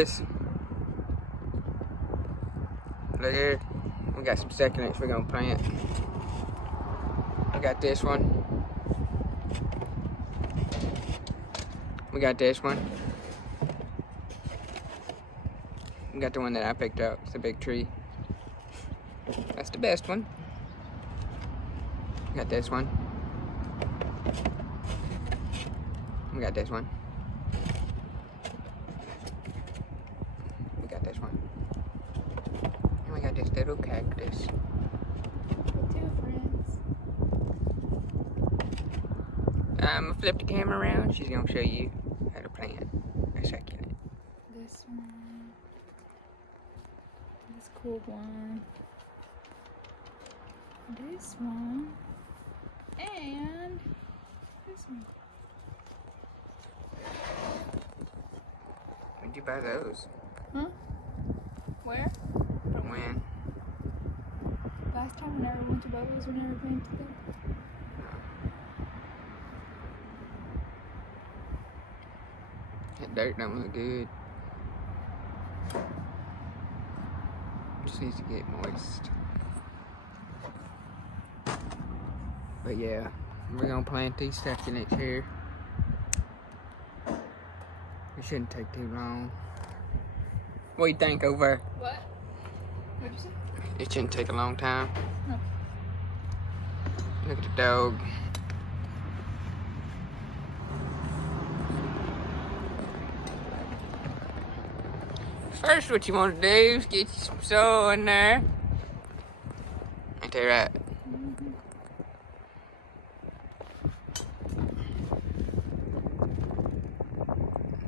boys. Look here. We got some succulents we're gonna plant. We got this one. We got this one. We got the one that I picked up. It's a big tree. That's the best one. We got this one. We got this one. We got this one. And we got this little cactus. Two friends. I'm gonna flip the camera around. She's gonna show you how to plant a succulent. This one. This cool one. This one. And this one. When'd you buy those? Huh? Where? When? Last time we never went to Bubba's, we never planted them. That dirt don't look good. Just needs to get moist. But yeah, we're gonna plant these succulents here. It shouldn't take too long. What do you think, over? What? What'd you say? It shouldn't take a long time. No. Look at the dog. First, what you want to do is get you some soil in there. Ain't that right? Mm-hmm.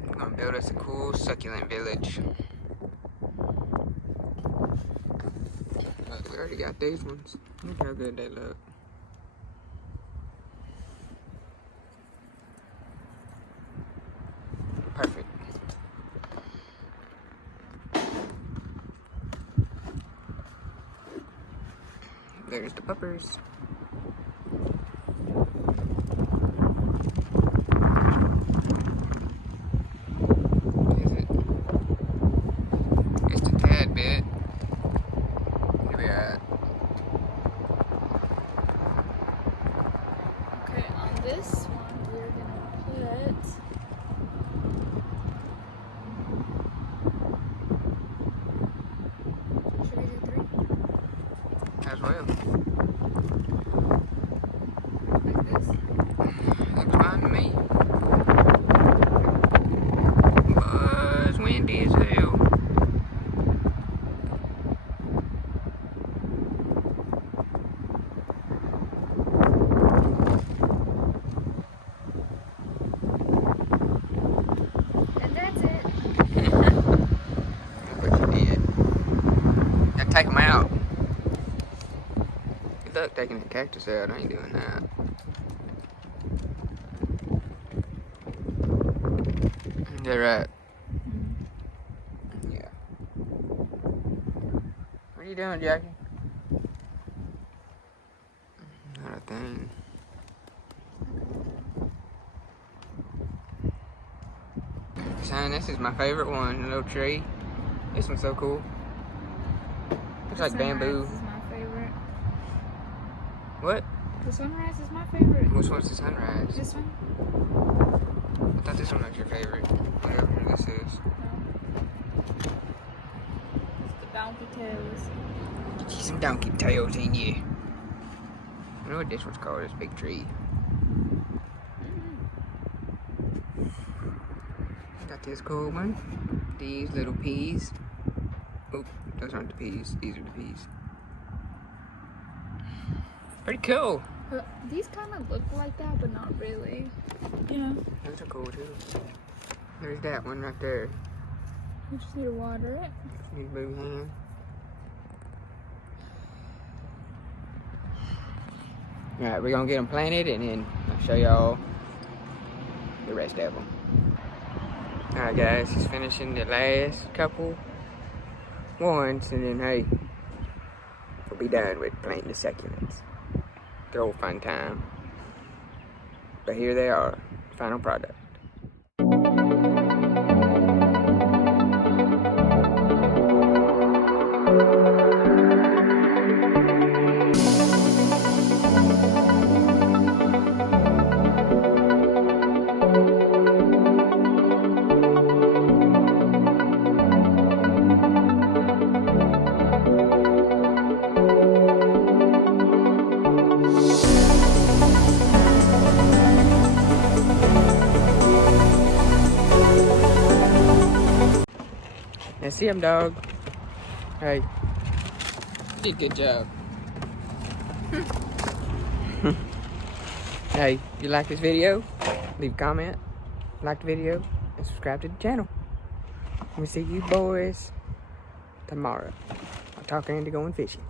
We're gonna build us a cool succulent village. Look, we already got these ones. Look how good they look. Perfect. There's the puppers. Is it? Just a tad bit. Here we are. Okay, on this one we're gonna put should we do 3? As well. Like this? Looks fine to me. Buzz windy as hell. And that's it. Look what you did. Now take them out. Good luck taking the cactus out. I ain't doing that. Is that right? Yeah. What are you doing, Jackie? Not a thing. Son, this is my favorite one, the little tree. This one's so cool. Looks like bamboo. This is my favorite. What? The sunrise is my favorite. Which one's the sunrise? This one? I thought this one was your favorite. Whatever this is. No. It's the donkey tails. Get you some donkey tails in you. I know what this one's called, this big tree. Got this cool one. These little peas. Oh, those aren't the peas. These are the peas. Pretty cool. These kind of look like that, but not really. You know? Those are cool too. There's that one right there. You just need to water it. Just need to move your hand. Alright, we're gonna get them planted and then I'll show y'all the rest of them. Alright guys, just finishing the last couple ones and then hey, we'll be done with planting the succulents. Good old fun time. But here they are, final product. And see him, dog. Hey, you did a good job. Hey, if you like this video, leave a comment, like the video, and subscribe to the channel. We'll see you boys tomorrow. I'll talk Andy going fishing.